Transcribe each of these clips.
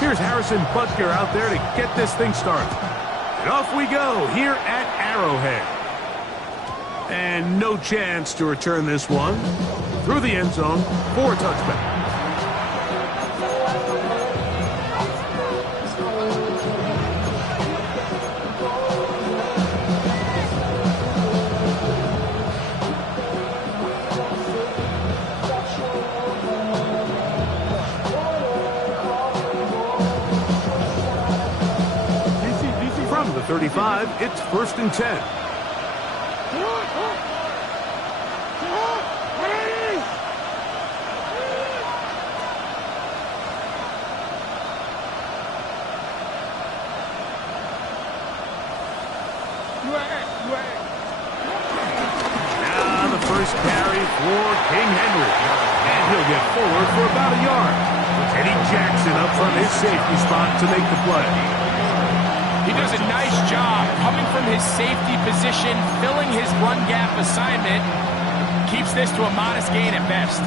Here's Harrison Butker out there to get this thing started. And off we go here at Arrowhead. And no chance to return this one through the end zone for a touchback. From the 35, it's 1st and 10. Now the first carry for King Henry. And he'll get forward for about a yard. Eddie Jackson up from his safety spot to make the play. He does a nice job coming from his safety position, filling his run gap assignment. Keeps this to a modest gain at best.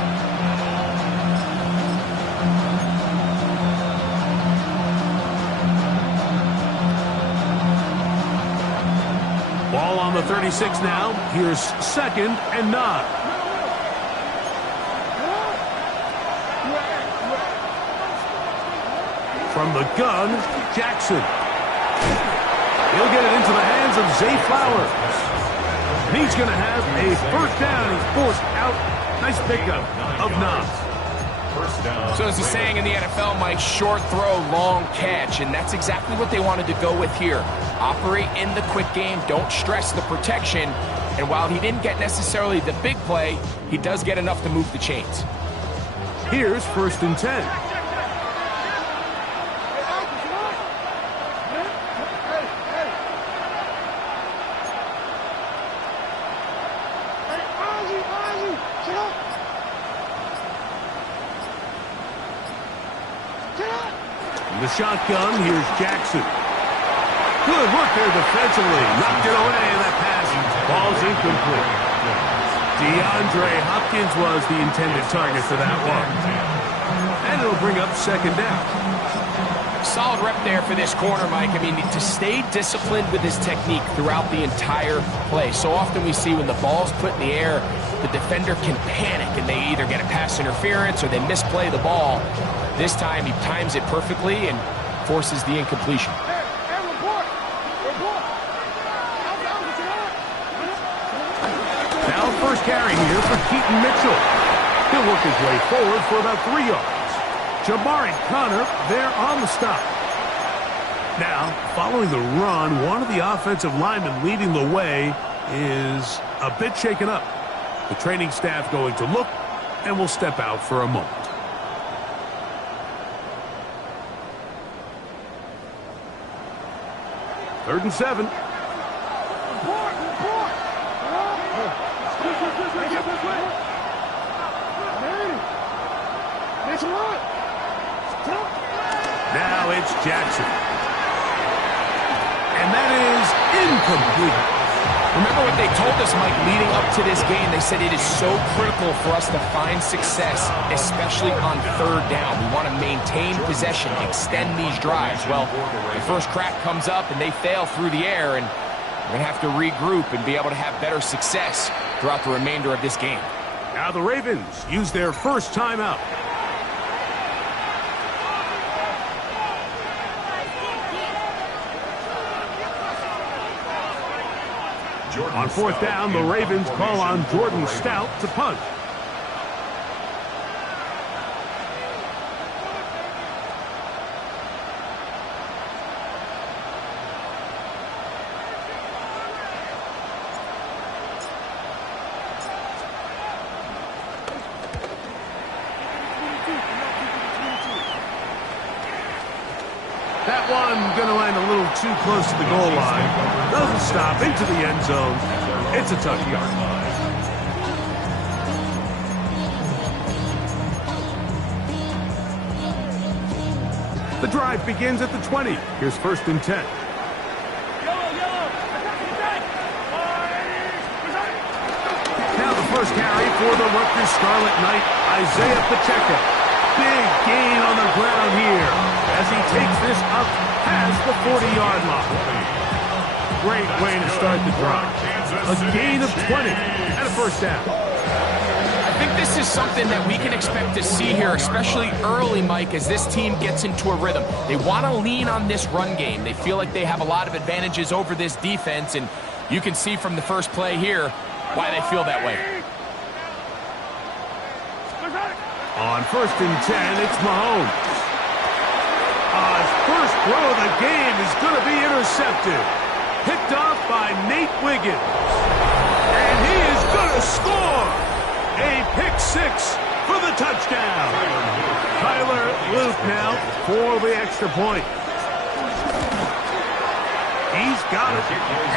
Ball on the 36 now. Here's 2nd and 9. From the gun, Jackson. He'll get it into the hands of Zay Flowers. And he's going to have a 1st down. He's forced out. Nice pickup of 9. So there's a saying in the NFL, Mike, short throw, long catch, and that's exactly what they wanted to go with here. Operate in the quick game, don't stress the protection, and while he didn't get necessarily the big play, he does get enough to move the chains. Here's 1st and 10. The shotgun, here's Jackson. Good work there defensively. Knocked it away, and that pass ball's incomplete. DeAndre Hopkins was the intended target for that one. And it'll bring up 2nd down. Solid rep there for this corner, Mike. I mean, to stay disciplined with his technique throughout the entire play. So often we see when the ball's put in the air, the defender can panic, and they either get a pass interference or they misplay the ball. This time he times it perfectly and forces the incompletion. Now 1st carry here for Keaton Mitchell. He'll work his way forward for about 3 yards. Jabari Connor there on the stop. Now, following the run, one of the offensive linemen leading the way is a bit shaken up. The training staff going to look and will step out for a moment. Third and 7. Now it's Jackson. And that is incomplete. Remember what they told us, Mike, leading up to this game. They said it is so critical for us to find success, especially on 3rd down. We want to maintain possession, extend these drives. Well, the first crack comes up and they fail through the air, and we're going to have to regroup and be able to have better success throughout the remainder of this game. Now the Ravens use their first timeout. On 4th down, the Ravens call on Jordan Stout to punt. That one going to land a little too close to the goal line. Doesn't stop into the end zone. It's a touchdown. The drive begins at the 20. Here's 1st and 10. Now the first carry for the Rutgers Scarlet Knight, Isaiah Pacheco. Big gain on the ground here as he takes this up past the 40-yard line. Great way to start the drive. A gain of 20 and a first down. I think this is something that we can expect to see here, especially early, Mike, as this team gets into a rhythm. They want to lean on this run game. They feel like they have a lot of advantages over this defense, and you can see from the first play here why they feel that way. On 1st and 10, it's Mahomes. His first throw of the game is going to be intercepted. Picked off by Nate Wiggins. And he is going to score. A pick six for the touchdown. Tyler Luke now for the extra point. He's got it.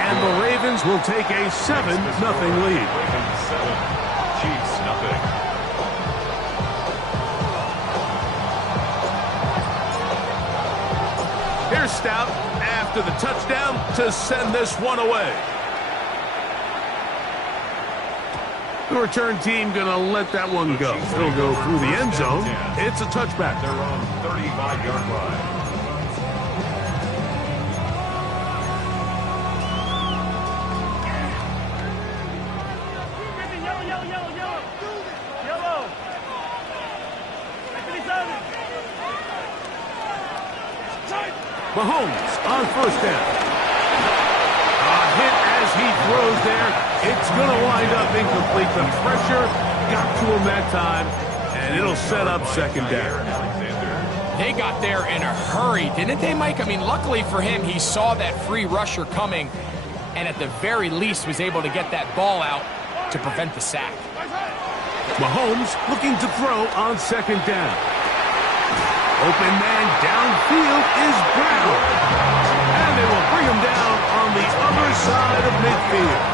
And the Ravens will take a 7-0 lead. Chiefs, nothing. Here's Stout after the touchdown to send this one away. The return team going to let that one go. It'll go through the end zone. It's a touchback. They're on 35-yard line. Mahomes on 1st down. A hit as he throws there. It's going to wind up incomplete. The pressure got to him that time, and it'll set up 2nd down. They got there in a hurry, didn't they, Mike? I mean, luckily for him, he saw that free rusher coming, and at the very least was able to get that ball out to prevent the sack. Mahomes looking to throw on 2nd down. Open man downfield is Brown. And they will bring him down on the other side of midfield.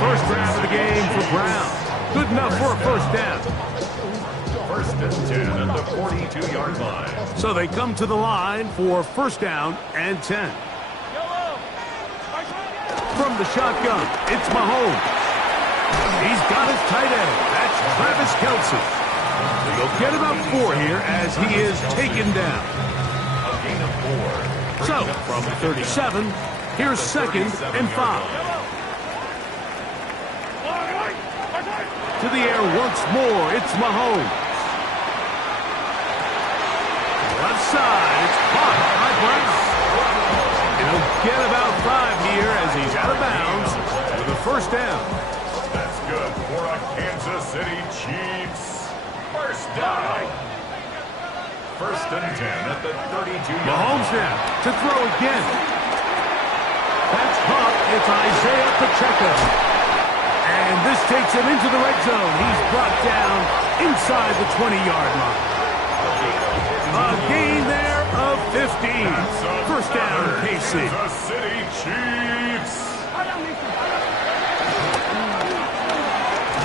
First down of the game for Brown. Good enough for a 1st down. 1st and 10 at the 42-yard line. So they come to the line for 1st down and 10. From the shotgun, it's Mahomes. He's got his tight end. That's Travis Kelce. He'll get about 4 here as he is taken down. A gain of 4. So, from 37, here's 2nd and 5. To the air once more, it's Mahomes. Left side, it's caught by Brown. And he'll get about 5 here as he's out of bounds with a 1st down. That's good for a Kansas City Chiefs. 1st down. 1st and 10 at the 32-yard line. Mahomes now to throw again. That's caught. It's Isaiah Pacheco. And this takes him into the red zone. He's brought down inside the 20-yard line. A gain there of 15. 1st down, KC. Kansas City Chiefs.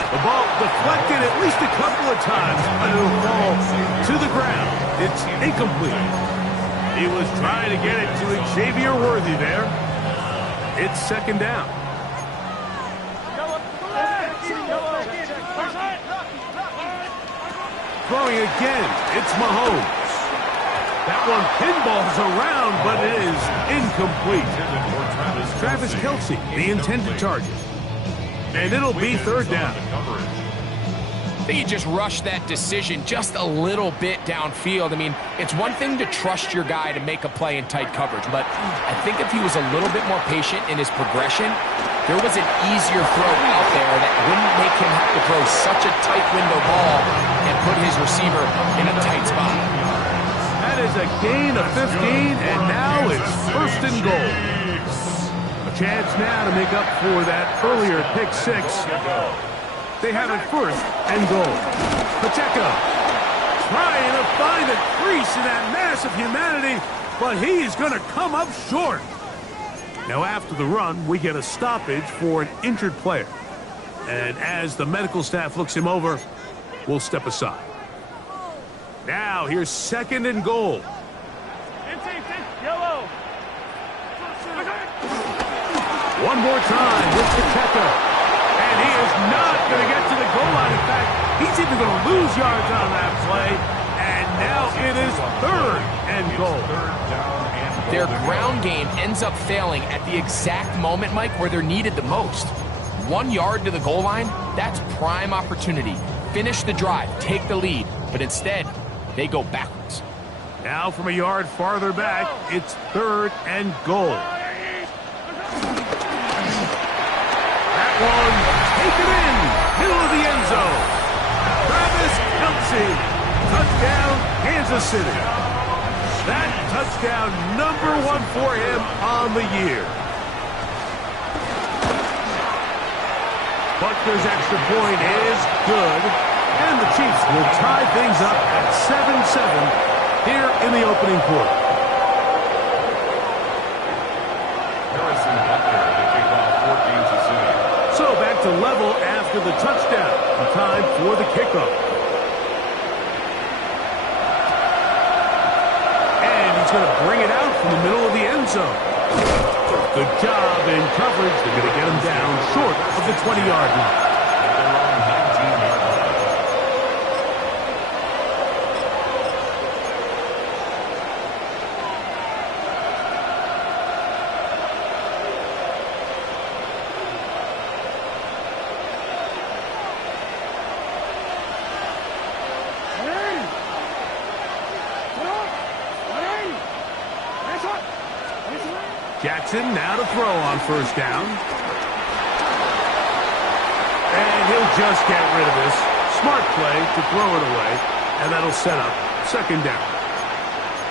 The ball deflected at least a couple of times, but it'll fall to the ground. It's incomplete. He was trying to get it to Xavier Worthy there. It's 2nd down. Throwing again, it's Mahomes. That one pinballs around, but it is incomplete. Travis Kelce, the intended target. And it'll be 3rd down. I think he just rushed that decision just a little bit downfield. I mean, it's one thing to trust your guy to make a play in tight coverage, but I think if he was a little bit more patient in his progression, there was an easier throw out there that wouldn't make him have to throw such a tight window ball and put his receiver in a tight spot. That is a gain of 15, and now it's 1st and goal. A chance now to make up for that earlier pick 6. They have it 1st and goal. Pacheco trying to find a crease in that mass of humanity, but he is going to come up short. Now after the run, we get a stoppage for an injured player. And as the medical staff looks him over, we'll step aside. Now here's 2nd and goal. One more time with Pacheco. And he is not going to get to goal line. In fact, he's even going to lose yards on that play. And now it is 3rd and goal. Their ground game ends up failing at the exact moment, Mike, where they're needed the most. 1 yard to the goal line, that's prime opportunity. Finish the drive, take the lead, but instead, they go backwards. Now from a yard farther back, it's 3rd and goal. That one, taken in, middle of the end zone. Travis Kelce, touchdown, Kansas City. That touchdown, number 1 for him on the year. Buckner's extra point is good, and the Chiefs will tie things up at 7-7 here in the opening quarter. Harrison Butker to kick off for Kansas City. So back to level after the touchdown. Time for the kickoff. And he's going to bring it out from the middle of the end zone. Good job in coverage. They're going to get him down short of the 20-yard line. Jackson now to throw on first down. And he'll just get rid of this. Smart play to throw it away. And that'll set up 2nd down.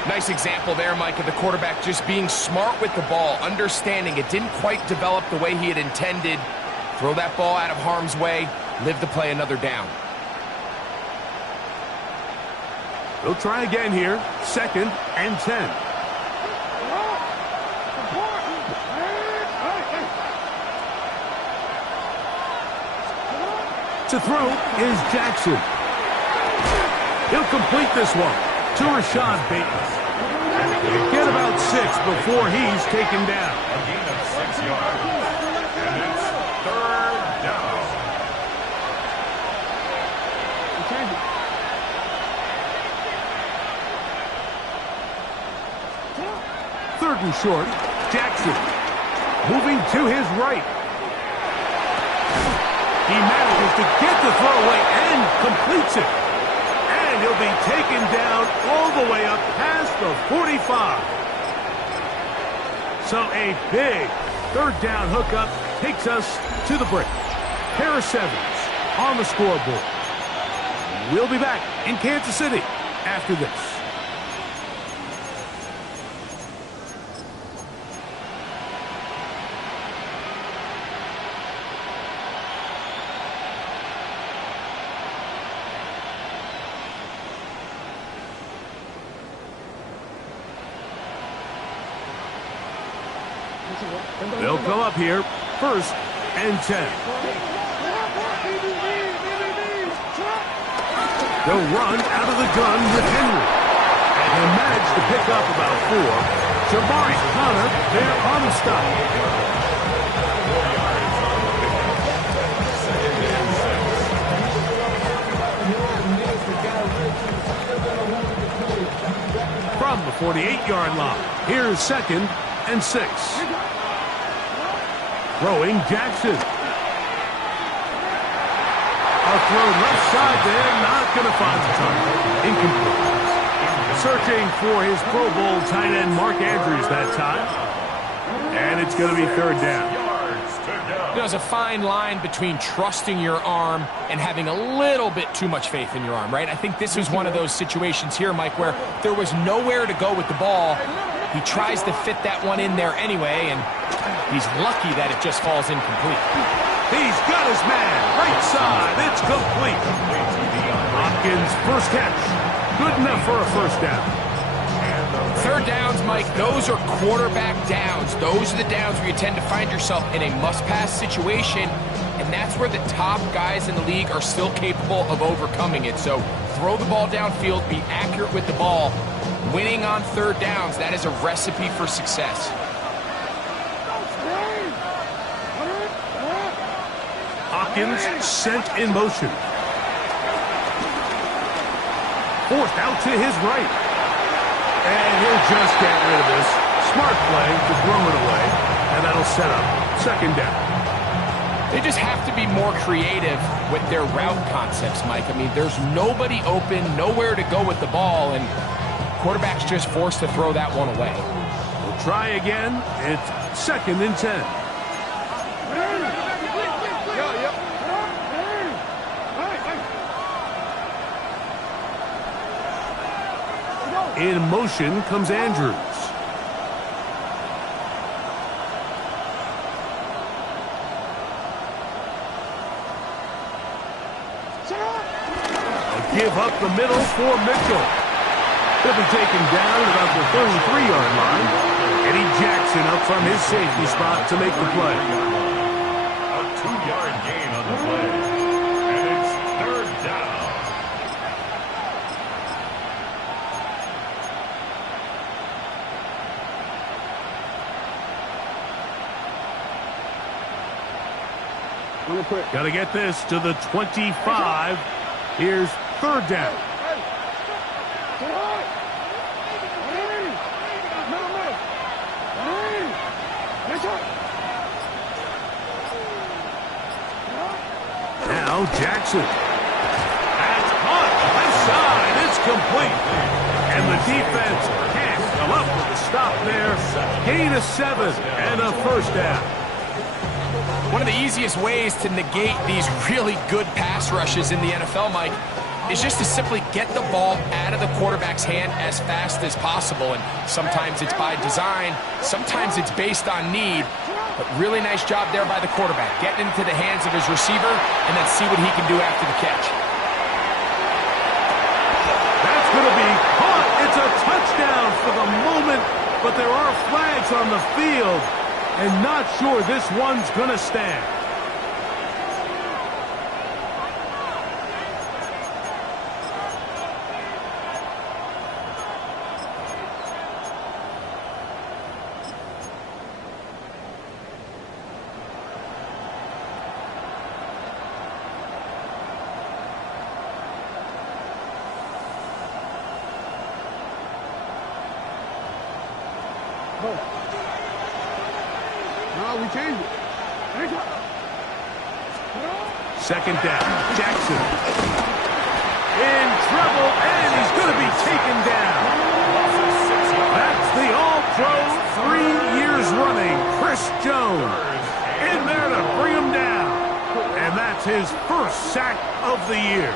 Nice example there, Mike, of the quarterback just being smart with the ball, understanding it didn't quite develop the way he had intended. Throw that ball out of harm's way, live to play another down. They'll try again here. 2nd and 10. To throw is Jackson. He'll complete this one to Rashad Bateman. Get about 6 before he's taken down. A gain of 6 yards. And it's 3rd down. 3rd and short. Jackson moving to his right. He manages to get the throw away and completes it. And he'll be taken down all the way up past the 45. So a big 3rd down hookup takes us to the break. Pair of 7s on the scoreboard. We'll be back in Kansas City after this. They'll come up here, 1st and 10. They'll run out of the gun with Henry. And he'll manage to pick up about 4. Jabari Connor there on the stop. From the 48-yard line, here's 2nd and 6. Throwing Jackson. A throw left side there, not going to find the target. Incomplete. Searching for his Pro Bowl tight end Mark Andrews that time. And it's going to be 3rd down. There's a fine line between trusting your arm and having a little bit too much faith in your arm, right? I think this was one of those situations here, Mike, where there was nowhere to go with the ball. He tries to fit that one in there anyway, and he's lucky that it just falls incomplete. He's got his man. Right side. It's complete. Hopkins' first catch. Good enough for a 1st down. 3rd downs, Mike, those are quarterback downs. Those are the downs where you tend to find yourself in a must-pass situation, and that's where the top guys in the league are still capable of overcoming it. So throw the ball downfield, be accurate with the ball. Winning on 3rd downs, that is a recipe for success. Falcons sent in motion. Forced out to his right. And he'll just get rid of this. Smart play to throw it away. And that'll set up second down. They just have to be more creative with their route concepts, Mike. I mean, there's nobody open, nowhere to go with the ball, and quarterback's just forced to throw that one away. We'll try again. It's second and 10. In motion comes Andrews. Give up the middle for Mitchell. He'll be taken down at about the 33-yard line. Eddie Jackson up from his safety spot to make the play. A 2-yard gain on the play. And it's third down. Got to get this to the 25. Here's third down. Now Jackson. That's caught. Left side. It's complete. And the defense can't come up with a stop there. Gain of 7 and a first down. One of the easiest ways to negate these really good pass rushes in the NFL, Mike, is just to simply get the ball out of the quarterback's hand as fast as possible. And sometimes it's by design, sometimes it's based on need. But really nice job there by the quarterback, getting into the hands of his receiver and then see what he can do after the catch. That's going to be caught. It's a touchdown for the moment, but there are flags on the field. And not sure this one's going to stand. Second down. Jackson. In trouble, and he's going to be taken down. That's the All-Pro 3 years running, Chris Jones. In there to bring him down. And that's his first sack of the year.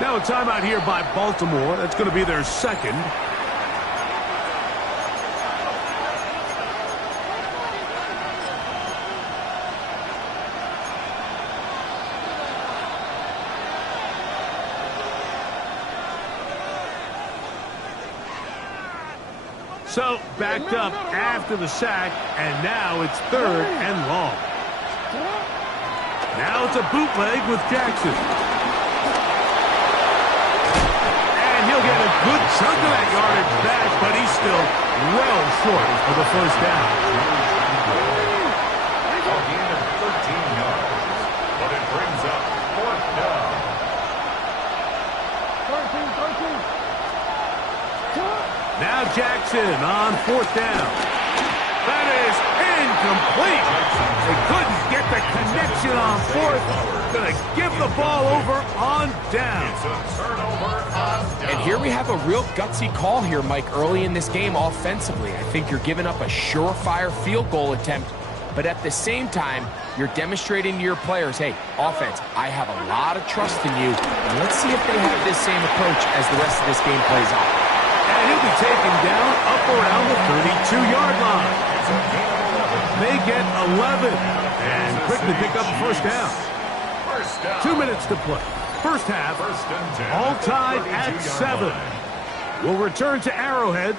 Now a timeout here by Baltimore. That's going to be their second. So, backed up after the sack, and now it's third and long. Now it's a bootleg with Jackson. And he'll get a good chunk of that yardage back, but he's still well short of the first down. A gain of 13 yards, but it brings up fourth down. 13. Now Jackson on fourth down. That is incomplete. They couldn't get the connection on fourth. Going to give the ball over on down. It's a turnover on down. And here we have a real gutsy call here, Mike, early in this game offensively. I think you're giving up a surefire field goal attempt, but at the same time, you're demonstrating to your players, hey, offense, I have a lot of trust in you. Let's see if they have this same approach as the rest of this game plays out. And he'll be taken down up around the 32-yard line. They get 11 and quickly pick up the first down. 2 minutes to play. First half, all tied at 7. We'll return to Arrowhead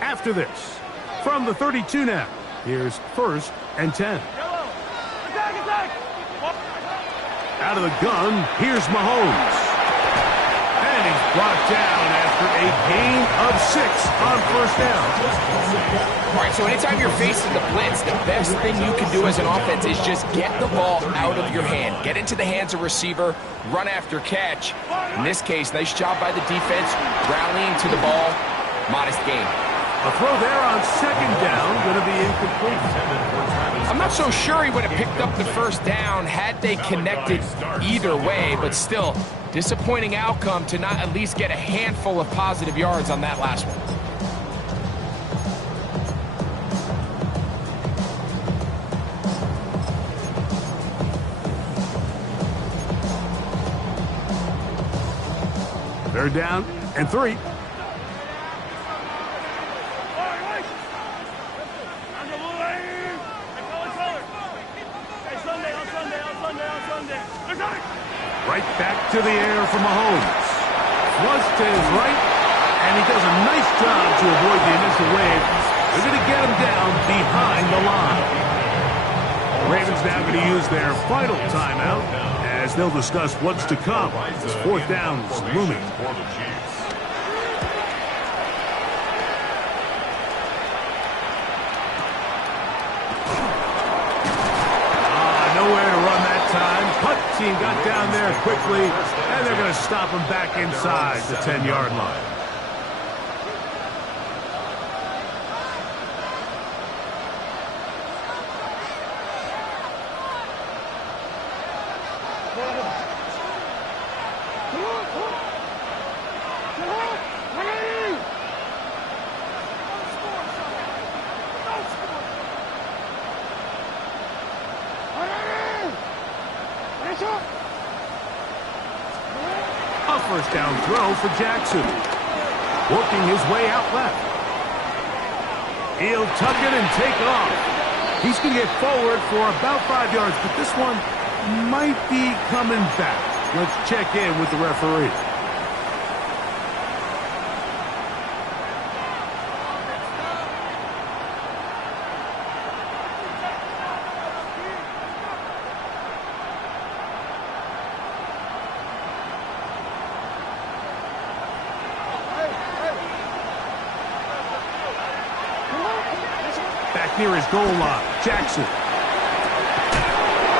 after this. From the 32 now, here's first and 10. Out of the gun, here's Mahomes. And he's brought down after a gain of 6 on first down. All right, so anytime you're facing the blitz, the best thing you can do as an offense is just get the ball out of your hand. Get into the hands of receiver, run after catch. In this case, nice job by the defense, rallying to the ball. Modest gain. A throw there on second down, going to be incomplete. I'm not so sure he would have picked up the first down had they connected either way, but still, disappointing outcome to not at least get a handful of positive yards on that last one. Third down and 3. Right back to the air for Mahomes. Flush to his right, and he does a nice job to avoid the initial wave. They're going to get him down behind the line. The Ravens now going to use their final timeout as they'll discuss what's to come. This fourth down is looming. Nowhere to run that time. Punt team got down there quickly, and they're going to stop him back inside the 10-yard line. A first down throw for Jackson. Working his way out left. He'll tuck it and take off. He's going to get forward for about 5 yards, but this one might be coming back. Let's check in with the referee. Near his goal line, Jackson.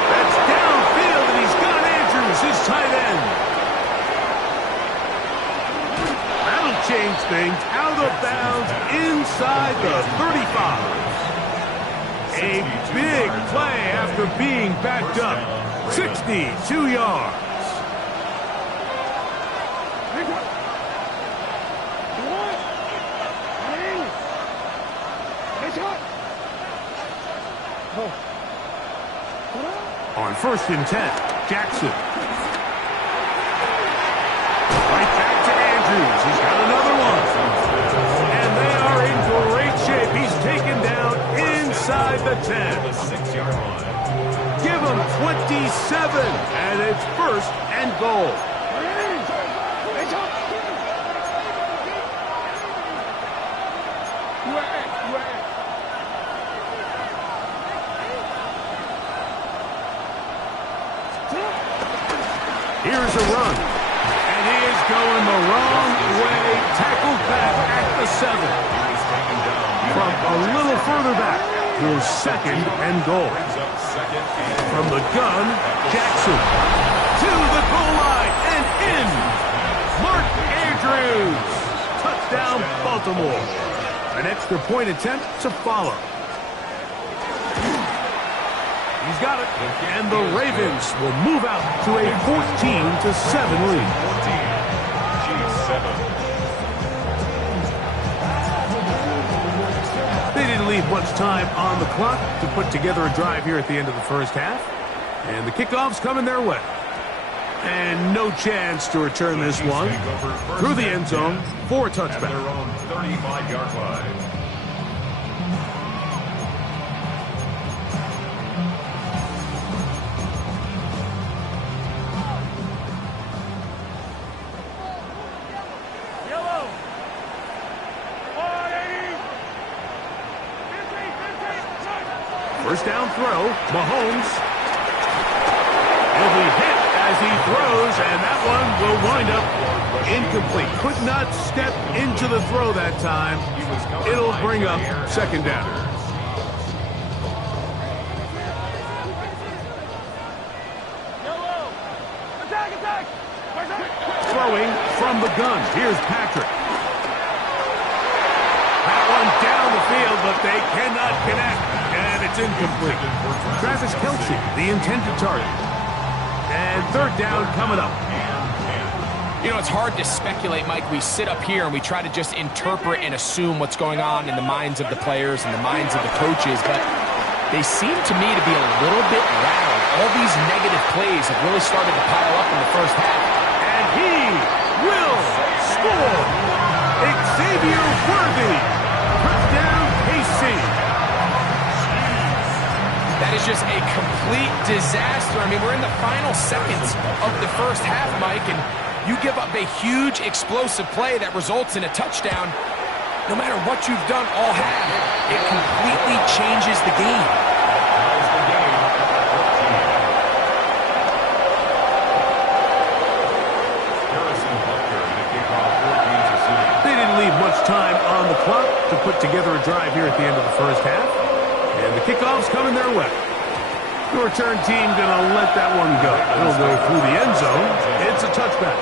That's downfield, and he's got Andrews, his tight end. That'll change things. Out of bounds inside the 35. A big play after being backed up. 62 yards. On 1st and 10, Jackson. Right back to Andrews. He's got another one. And they are in great shape. He's taken down inside the 10. Give him 27, and it's 1st and goal. Here's a run, and he is going the wrong way. Tackled back at the 7. From a little further back, here's 2nd and goal. From the gun, Jackson to the goal line and in. Mark Andrews. Touchdown, Baltimore. An extra point attempt to follow. He's got it, and the Ravens will move out to a 14-7 lead. They didn't leave much time on the clock to put together a drive here at the end of the first half, and the kickoff's coming their way. And no chance to return this one through the end zone for a touchback. At their own 35-yard line. First down throw, Mahomes. He'll be hit as as he throws, and that one will wind up incomplete. Could not step into the throw that time. It'll bring up second down. Throwing from the gun. Here's Patrick. That one down the field, but they cannot connect, and it's incomplete. Travis Kelce, the intended target. And third down coming up. You know, it's hard to speculate, Mike. We sit up here and we try to just interpret and assume what's going on in the minds of the players and the minds of the coaches, but they seem to me to be a little bit loud. All these negative plays have really started to pile up in the first half. And he will score. Xavier Worthy. Touchdown, KC. That is just a complete disaster. I mean, we're in the final seconds of the first half, Mike, and you give up a huge explosive play that results in a touchdown. No matter what you've done all half, it completely changes the game. They didn't leave much time on the clock to put together a drive here at the end of the first half. And the kickoff's coming their way. The return team going to let that one go. It'll go through the end zone. It's a touchback.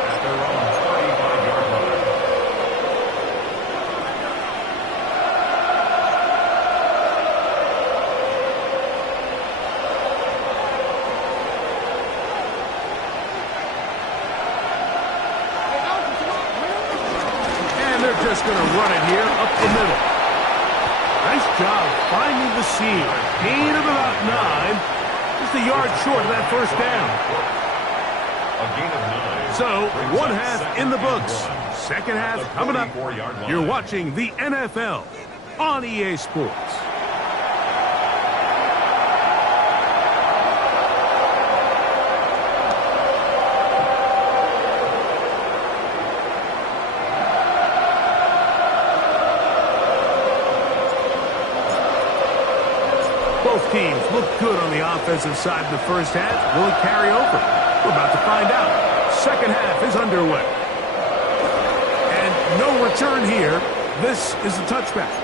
And they're just going to run it here up the middle. Nice job finding the seam. Gain of about 9. Just a yard short of that first down. So, one half in the books. Second half coming up. You're watching the NFL on EA Sports. Both teams look good on the offensive side in the first half. Will it carry over? We're about to find out. Second half is underway. And no return here. This is a touchback.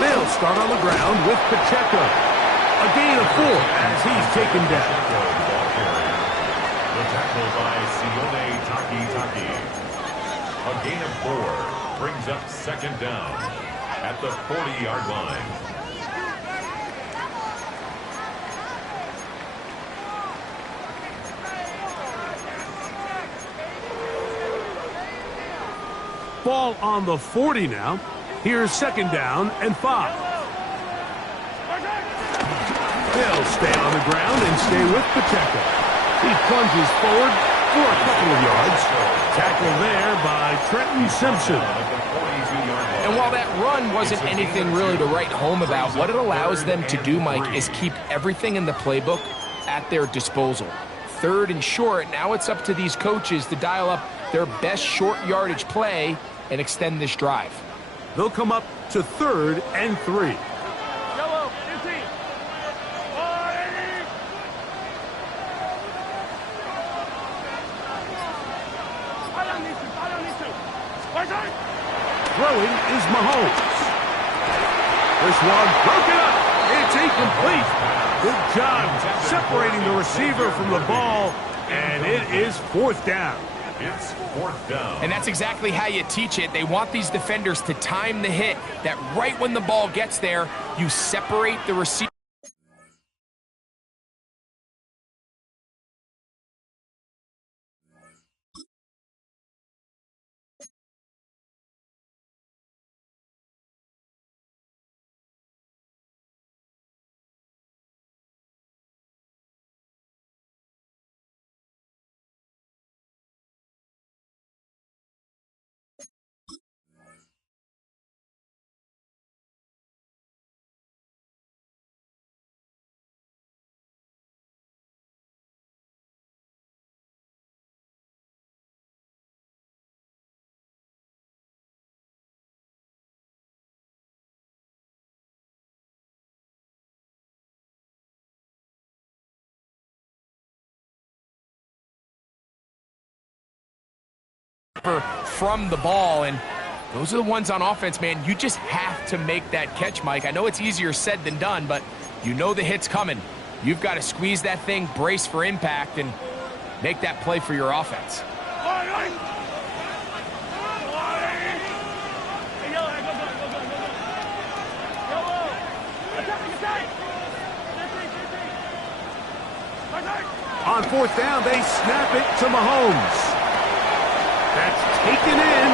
They'll start on the ground with Pacheco. A gain of 4 as he's taken down. The tackle by Sione Taki. A gain of 4 brings up second down at the 40-yard line. Ball on the 40 now. Here's second down and 5. They'll stay on the ground and stay with Pacheco. He plunges forward for a couple of yards. Tackle there by Trenton Simpson. And while that run wasn't anything really to write home about, what it allows them to do, Mike, is keep everything in the playbook at their disposal. Third and short, now it's up to these coaches to dial up their best short yardage play and extend this drive. They'll come up to third and 3. Throwing is Mahomes. This one broken up. It's incomplete. Good job separating the receiver from the ball, and it is fourth down. It's fourth down. And that's exactly how you teach it. They want these defenders to time the hit, that right when the ball gets there, you separate the receiver. from the ball, and those are the ones on offense, man. You just have to make that catch, Mike. I know it's easier said than done, but you know the hit's coming. You've got to squeeze that thing, brace for impact, and make that play for your offense. On fourth down, they snap it to Mahomes. That's taken in.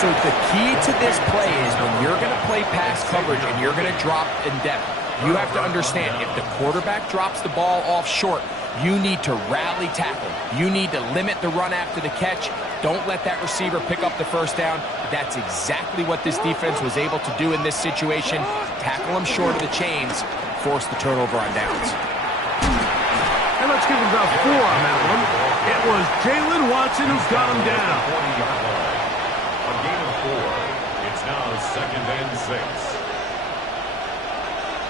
So the key to this play is when you're going to play pass coverage and you're going to drop in depth, you have to understand if the quarterback drops the ball off short, you need to rally tackle. You need to limit the run after the catch. Don't let that receiver pick up the first down. That's exactly what this defense was able to do in this situation. Tackle them short of the chains, force the turnover on downs. And let's give him about 4 on that one. It was Jalen Watson who got him down. A gain of 4. It's now 2nd and 6.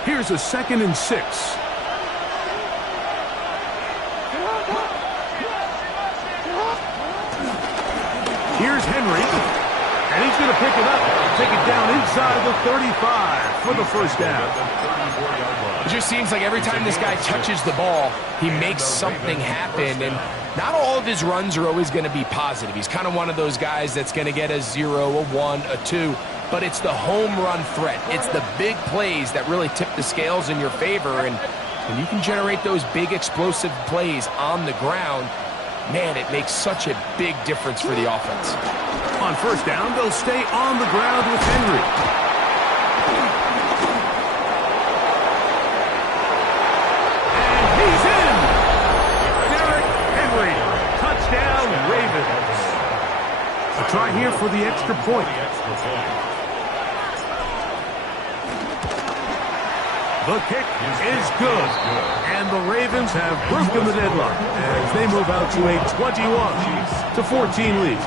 Here's a 2nd and 6. Here's Henry. And he's going to pick it up. Take it down inside the 35 for the first down. It just seems like every time this guy touches the ball, he makes something happen. And not all of his runs are always going to be positive. He's kind of one of those guys that's going to get a 0, a 1, a 2. But it's the home run threat. It's the big plays that really tip the scales in your favor. And when you can generate those big explosive plays on the ground, man, it makes such a big difference for the offense. On first down, they'll stay on the ground with Henry. And he's in! Derrick Henry, touchdown Ravens. A try here for the extra point. The kick is good. And the Ravens have broken the deadlock as they move out to a 21-14 lead.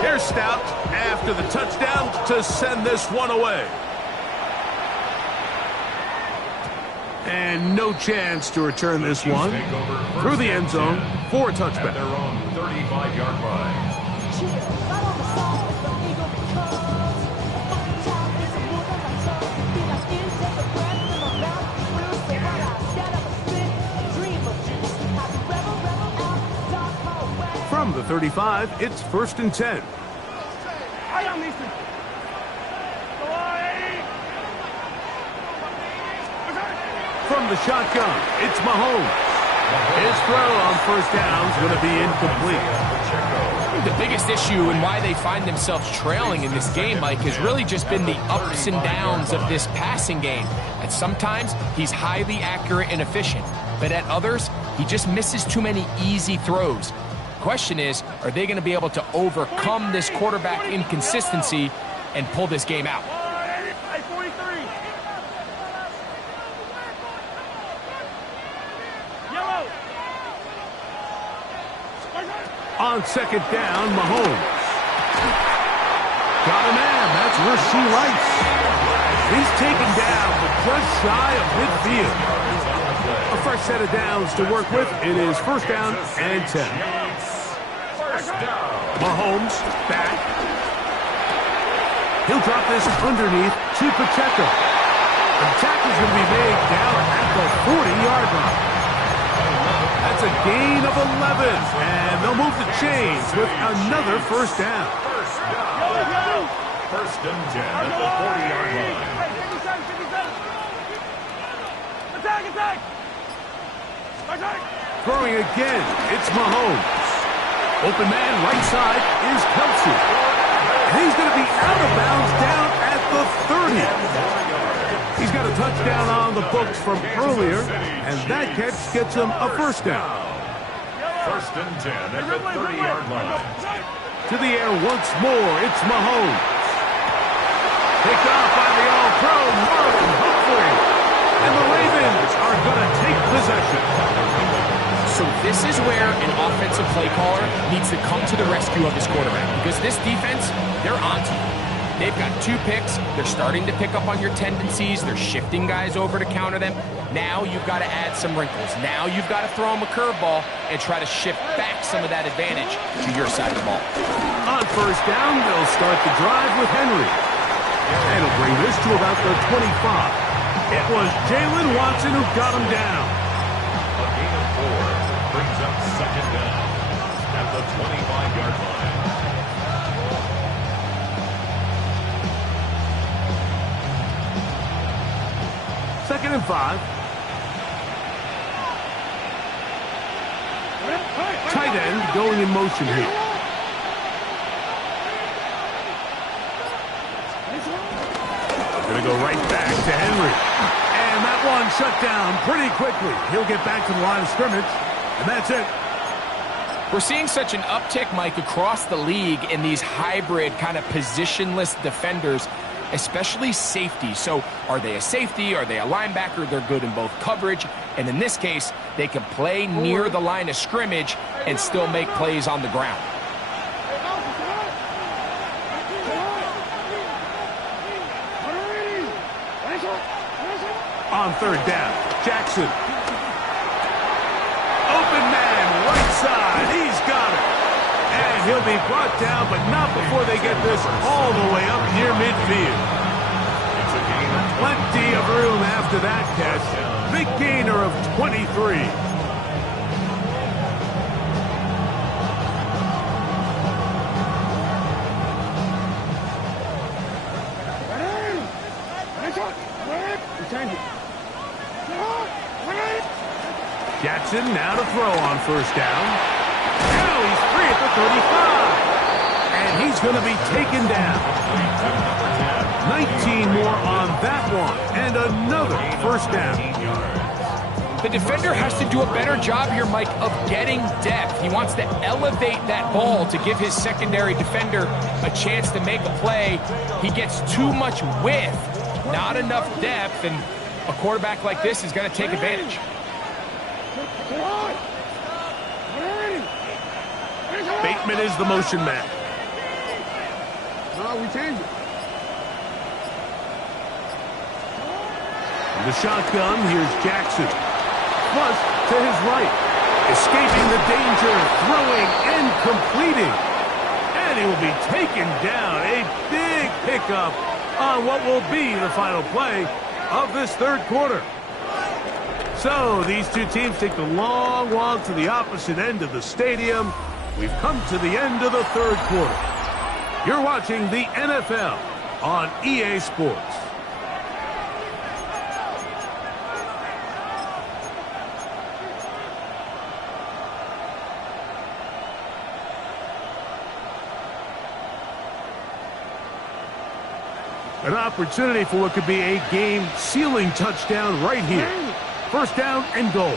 Here's Stout after the touchdown to send this one away. And no chance to return this one through the end zone for a touchback. At their own 35-yard line. From the 35, it's 1st and 10. From the shotgun, it's Mahomes. His throw on first down is going to be incomplete. The biggest issue and why they find themselves trailing in this game, Mike, has really just been the ups and downs of this passing game. And sometimes he's highly accurate and efficient, but at others, he just misses too many easy throws. The question is, are they going to be able to overcome this quarterback inconsistency and pull this game out? On second down, Mahomes. Got a man. That's Rasheed Rice. He's taken down, but just shy of midfield. A fresh set of downs to work with. It is 1st down and 10. Mahomes back. He'll drop this underneath to Pacheco. The tackle's going to be made down at the 40-yard line. That's a gain of 11, and they'll move the chains with another 1st down. 1st and 10 at the 40-yard line. Throwing again, it's Mahomes. Open man right side is Kelsey. And he's going to be out of bounds down at the 30. He's got a touchdown on the books from earlier, and that catch gets him a 1st down. 1st and 10 at the 30-yard line. To the air once more, it's Mahomes. Picked off by the all-pro Marlon Humphrey. And the Ravens are going to take possession. So this is where an offensive play caller needs to come to the rescue of his quarterback, because this defense they're onto you. They've got 2 picks. They're starting to pick up on your tendencies. They're shifting guys over to counter them. Now you've got to add some wrinkles. Now you've got to throw them a curveball and try to shift back some of that advantage to your side of the ball. On first down, they'll start the drive with Henry. And it'll bring this to about the 25. It was Jalen Watson who got him down. A gain of 4 brings up second down at the 25-yard line. Second and 5. Tight end going in motion here. Going to go right back to Henry. And that one shut down pretty quickly. He'll get back to the line of scrimmage, and that's it. We're seeing such an uptick, Mike, across the league in these hybrid kind of positionless defenders, especially safety. So are they a safety? Are they a linebacker? They're good in both coverage. And in this case, they can play near the line of scrimmage and still make plays on the ground. On third down, Jackson. Open man, right side. He's got it. And he'll be brought down, but not before they get this all the way up near midfield. Plenty of room after that catch. Big gainer of 23. Jackson now to throw on first down. Now he's free at the 35. And he's going to be taken down. 19 more on that one. And another first down. The defender has to do a better job here, Mike, of getting depth. He wants to elevate that ball to give his secondary defender a chance to make a play. He gets too much width, not enough depth, and a quarterback like this is going to take advantage. Bateman is the motion man. No, we change it. In the shotgun, here's Jackson. Plus, to his right. Escaping the danger, throwing and completing. And he will be taken down. A big pickup on what will be the final play of this third quarter. So, these two teams take the long walk to the opposite end of the stadium. We've come to the end of the third quarter. You're watching the NFL on EA Sports. An opportunity for what could be a game-sealing touchdown right here. First down and goal.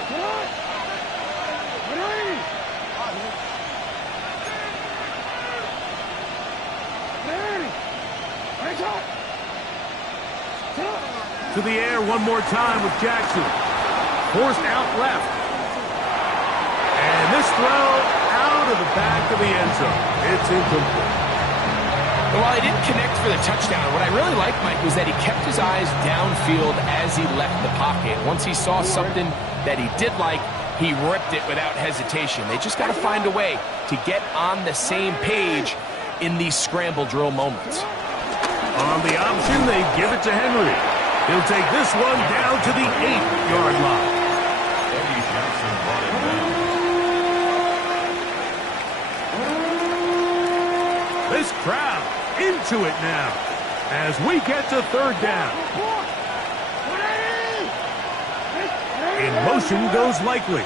To the air one more time with Jackson. Forced out left. And this throw out of the back of the end zone. It's incomplete. While he didn't connect for the touchdown, what I really liked, Mike, was that he kept his eyes downfield as he left the pocket. Once he saw something that he did like, he ripped it without hesitation. They just got to find a way to get on the same page in these scramble drill moments. On the option, they give it to Henry. He'll take this one down to the 8-yard line. This crowd into it now as we get to third down. In motion goes Likely.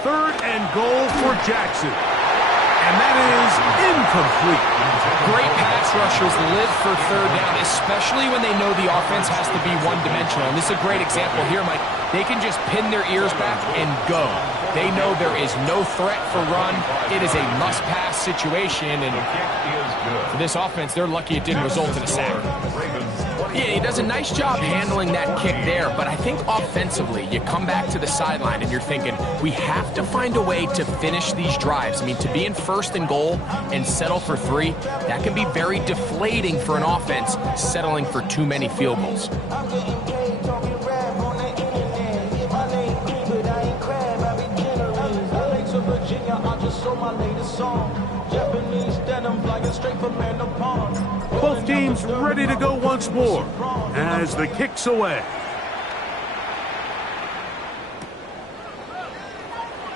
Third and goal for Jackson. And that is incomplete. Great pass rushers live for third down, especially when they know the offense has to be one-dimensional. And this is a great example here, Mike. They can just pin their ears back and go. They know there is no threat for run. It is a must-pass situation. And for this offense, they're lucky it didn't result in a sack. Yeah, he does a nice job handling that kick there, but I think offensively, you come back to the sideline and you're thinking, we have to find a way to finish these drives. I mean, to be in first and goal and settle for 3, that can be very deflating for an offense settling for too many field goals. Both teams ready to go once more as the kick's away.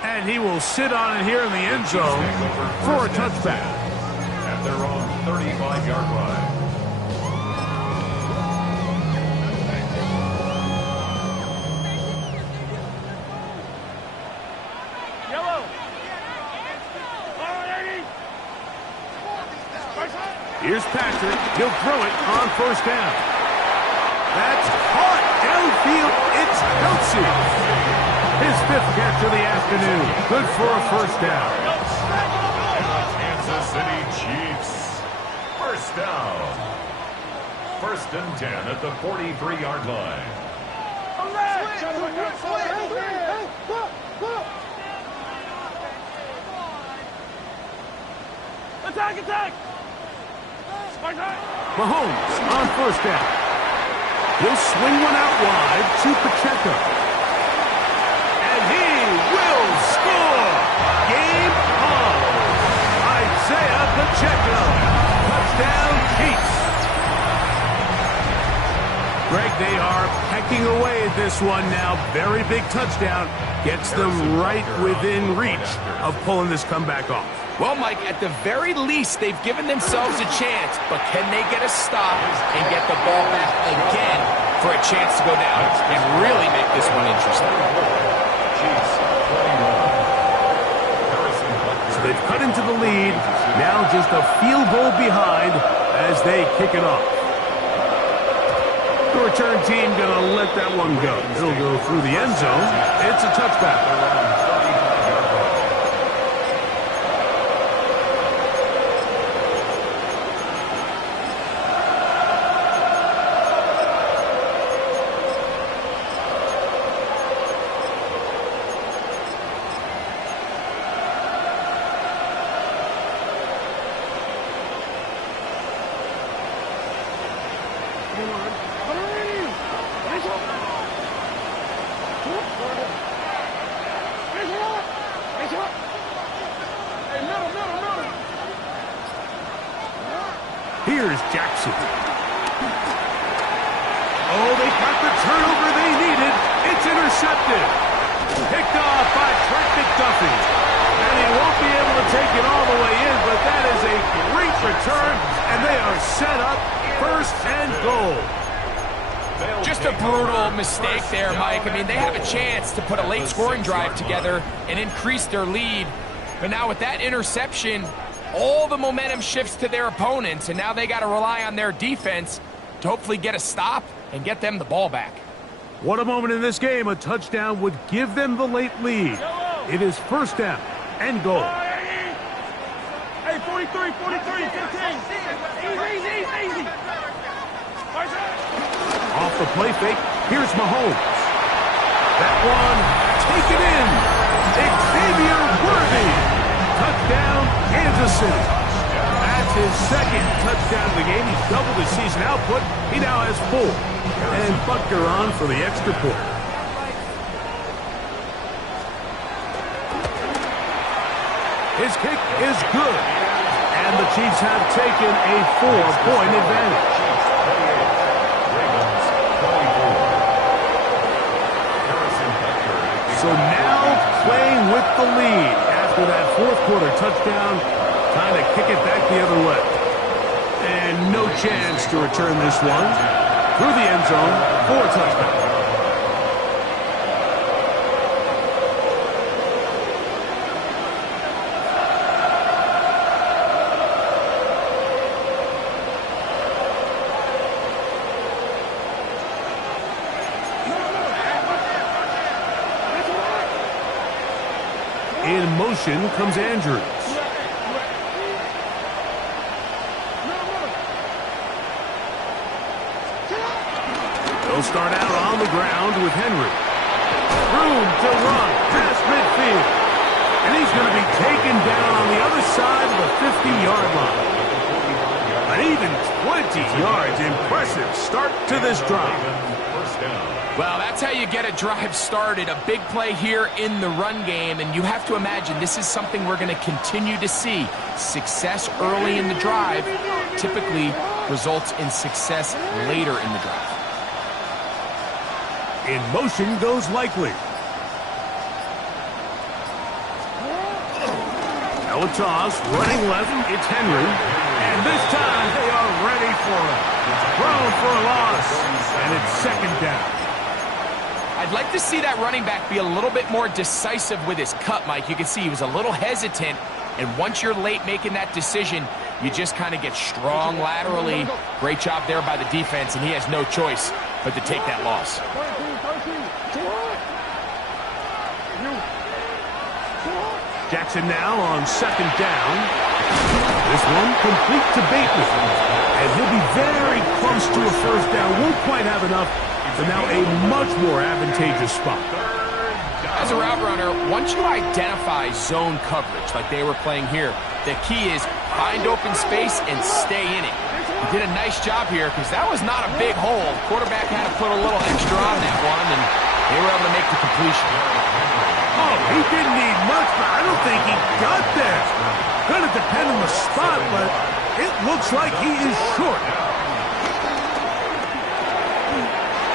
And he will sit on it here in the end zone for a touchback. At their own 35-yard line. Here's Patrick. He'll throw it on first down. That's caught downfield. It's Kelsey. His 5th catch of the afternoon. Good for a first down. Kansas City Chiefs. First down. 1st and 10 at the 43-yard line. Attack! Mahomes on first down. He'll swing one out wide to Pacheco. And he will score! Game on! Isaiah Pacheco. Touchdown Chiefs. Greg, they are pecking away at this one now. Very big touchdown. Gets them right within reach of pulling this comeback off. Well, Mike, at the very least, they've given themselves a chance, but can they get a stop and get the ball back again for a chance to go down and really make this one interesting? So they've cut into the lead, now just a field goal behind as they kick it off. The return team going to let that one go. It'll go through the end zone. It's a touchback. Here's Jackson. Oh, they got the turnover they needed. It's intercepted. Picked off by Trent McDuffie. And he won't be able to take it all the way in, but that is a great return, and they are set up 1st and goal. Just a brutal mistake there, Mike. I mean, they have a chance to put a late scoring drive together and increase their lead. But now with that interception, all the momentum shifts to their opponents, and now they got to rely on their defense to hopefully get a stop and get them the ball back. What a moment in this game. A touchdown would give them the late lead. It is 1st down and goal. Hey, 43, 15. Easy. Off the play fake, here's Mahomes. That one, taken in. Xavier Worthy. Touchdown, Kansas City. That's his 2nd touchdown of the game. He's doubled his season output. He now has 4. And Butker on for the extra point. His kick is good. And the Chiefs have taken a 4-point advantage. So now playing with the lead after that 4th quarter touchdown, trying to kick it back the other way. And no chance to return this one through the end zone for a touchdown. In motion comes Andrews. They'll start out on the ground with Henry. Room to run past midfield. And he's going to be taken down on the other side of the 50-yard line. An even 20 yards. Impressive start to this drive. Well, that's how you get a drive started. A big play here in the run game, and you have to imagine this is something we're going to continue to see. Success early in the drive typically results in success later in the drive. In motion goes Likely. Now a toss, running left, it's Henry. And this time they are ready for him. Thrown for a loss, and it's second down. I'd like to see that running back be a little bit more decisive with his cut, Mike. You can see he was a little hesitant, and once you're late making that decision, you just kind of get strong laterally. Great job there by the defense, and he has no choice but to take that loss. Jackson now on second down. This one complete to Bateman. And he'll be very close to a first down. Won't quite have enough, but now a much more advantageous spot. As a route runner, once you identify zone coverage like they were playing here, the key is find open space and stay in it. He did a nice job here because that was not a big hole. Quarterback had to put a little extra on that one, and they were able to make the completion. Oh, he didn't need much, but I don't think he got there. Going to depend on the spot, but it looks like he is short.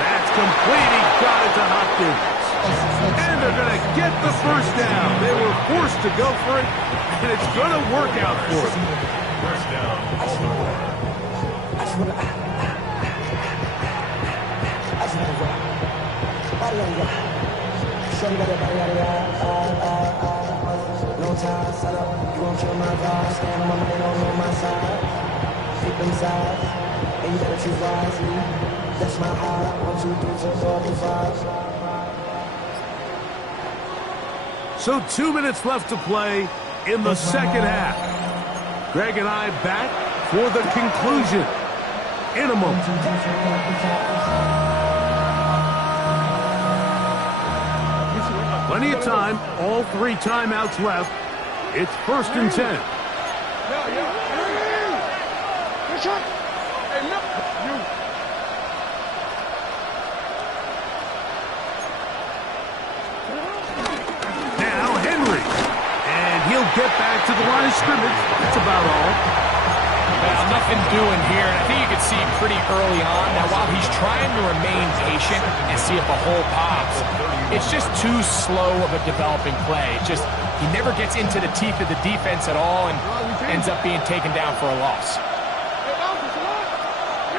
That's complete. He got it to Hopkins. And they're going to get the first down. They were forced to go for it, and it's going to work out for them. First down. No time, set up, you won't kill my vibe. Stand on my money, on my side. Keep them sides, and you better choose wisely. That's my high. 1, 2, 3, 4, 5. So 2 minutes left to play in the second half. Greg and I back for the conclusion in a moment. Plenty of time, all 3 timeouts left. It's 1st and 10. Now Henry, and he'll get back to the line of scrimmage. That's about all. Well, nothing doing here, and I think you can see pretty early on. Now, while he's trying to remain patient and see if a hole pops, it's just too slow of a developing play. He never gets into the teeth of the defense at all and ends up being taken down for a loss.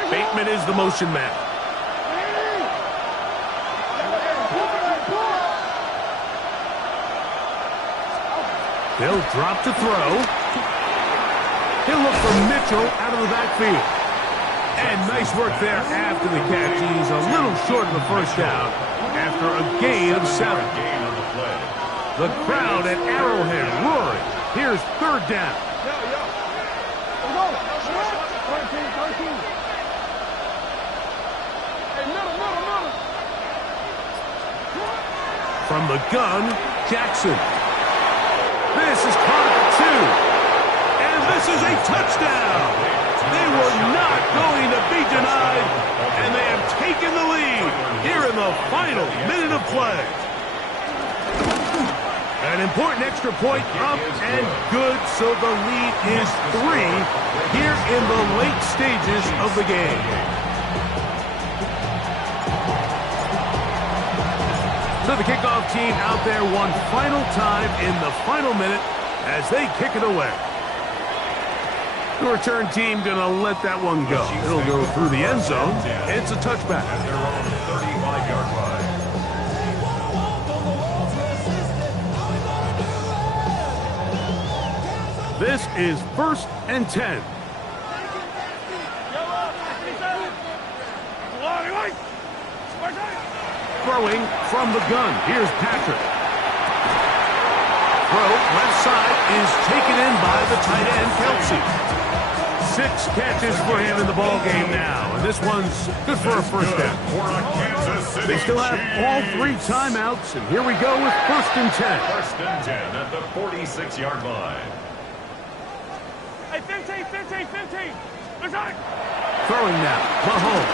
Bateman is the motion man. They'll drop to throw. He'll look for Mitchell out of the backfield. And nice work there after the catch. He's a little short of the first down after a gain of 7. The crowd at Arrowhead roaring. Here's 3rd down. From the gun, Jackson. This is caught at 2. This is a touchdown. They were not going to be denied, and they have taken the lead here in the final minute of play. An important extra point up and good, so the lead is 3 here in the late stages of the game. So the kickoff team out there one final time in the final minute as they kick it away. The return team going to let that one go. It'll go through the end zone. It's a touchback. At their own 35-yard line. This is 1st and 10. Throwing from the gun. Here's Patrick. Throw left side is taken in by the tight end, Kelsey. 6 catches for him in the ball game now, and this one's good for a first down. They still have all 3 timeouts, and here we go with 1st and 10. 1st and 10 at the 46-yard line. Hey, 15, 15, 15. Throwing now, Mahomes.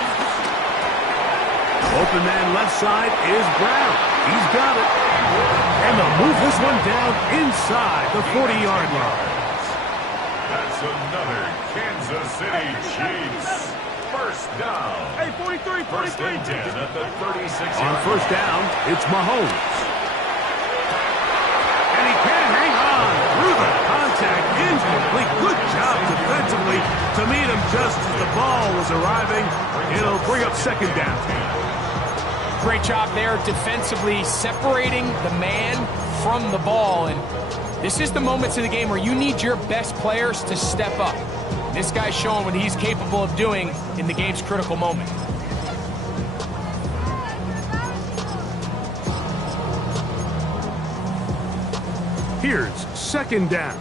Open man left side is Brown. He's got it. And they'll move this one down inside the 40-yard line. That's another Kansas City Chiefs. 1st down. Hey, 43, 43. 1st and 10 at the 36-yard line. On 1st down, it's Mahomes. And he can't hang on through the contact. Incomplete. Good job defensively to meet him just as the ball was arriving. It'll bring up 2nd down. Great job there defensively, separating the man from the ball. And this is the moments in the game where you need your best players to step up. This guy's showing what he's capable of doing in the game's critical moment. Here's 2nd down.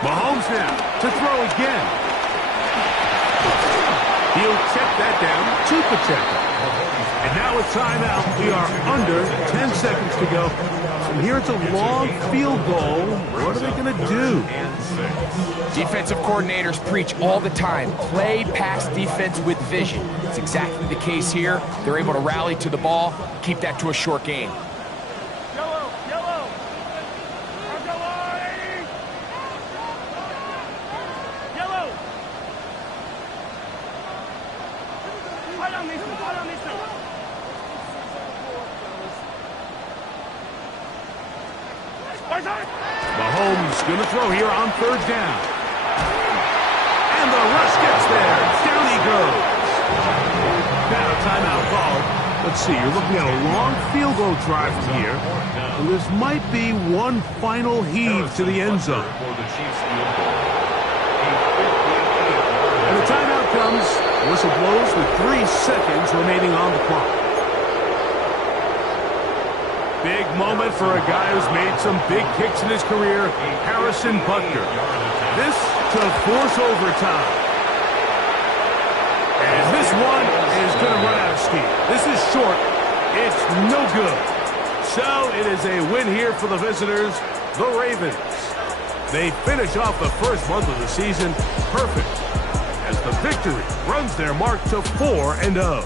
Mahomes now to throw again. He'll check that down to Pacheco. And now a timeout. We are under 10 seconds to go. And here it's a long field goal. What are they going to do? Defensive coordinators preach all the time, play pass defense with vision. It's exactly the case here. They're able to rally to the ball, keep that to a short game. Yellow, yellow. Yellow. Mahomes going to throw here on 3rd down. And the rush gets there. Down he goes. Now timeout called. Let's see, you're looking at a long field goal drive from here. And this might be one final heave to the end zone. And the timeout comes. Whistle blows with 3 seconds remaining on the clock. Big moment for a guy who's made some big kicks in his career, Harrison Butker. This to force overtime. And this one is going to run out of steam. This is short. It's no good. So it is a win here for the visitors, the Ravens. They finish off the first month of the season perfect as the victory runs their mark to 4-0.